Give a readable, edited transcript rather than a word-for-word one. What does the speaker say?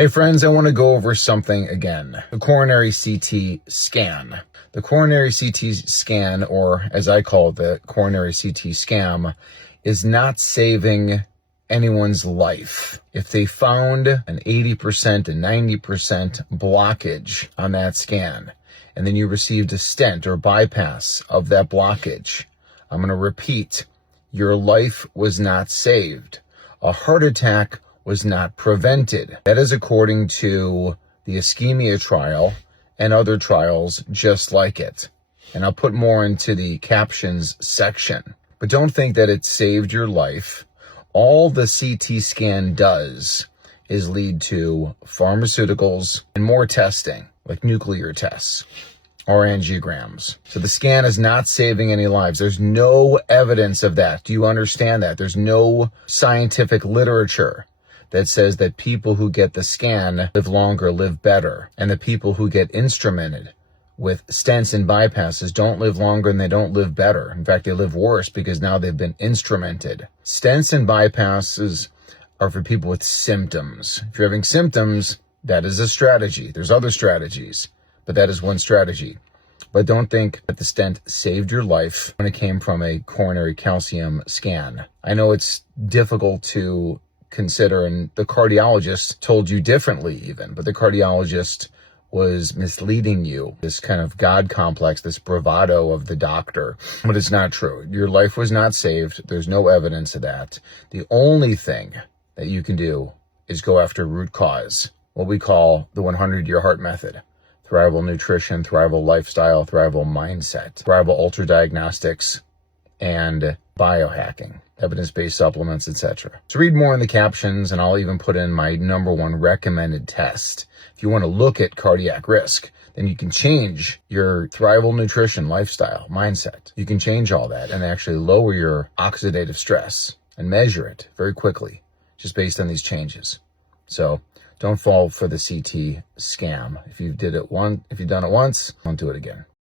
Hey friends, I want to go over something again. The coronary CT scan. The coronary CT scan, or as I call it, the coronary CT scam, is not saving anyone's life. If they found an 80% and 90% blockage on that scan, and then you received a stent or bypass of that blockage, I'm going to repeat, your life was not saved. A heart attack was not prevented. That is according to the ischemia trial and other trials just like it. And I'll put more into the captions section. But don't think that it saved your life. All the CT scan does is lead to pharmaceuticals and more testing, like nuclear tests or angiograms. So the scan is not saving any lives. There's no evidence of that. Do you understand that? There's no scientific literature that says that people who get the scan live longer, live better. And the people who get instrumented with stents and bypasses don't live longer and they don't live better. In fact, they live worse because now they've been instrumented. Stents and bypasses are for people with symptoms. If you're having symptoms, that is a strategy. There's other strategies, but that is one strategy. But don't think that the stent saved your life when it came from a coronary calcium scan. I know it's difficult to consider, and the cardiologist told you differently even, but the cardiologist was misleading you. This kind of God complex, this bravado of the doctor, but it's not true. Your life was not saved. There's no evidence of that. The only thing that you can do is go after root cause, what we call the 100-year heart method. Thrival nutrition, thrival lifestyle, thrival mindset, thrival ultra diagnostics, and biohacking, evidence-based supplements, etc. So read more in the captions, and I'll even put in my #1 recommended test. If you want to look at cardiac risk, then you can change your thrival nutrition, lifestyle, mindset. You can change all that and actually lower your oxidative stress and measure it very quickly just based on these changes. So don't fall for the CT scam. If you've done it once, don't do it again.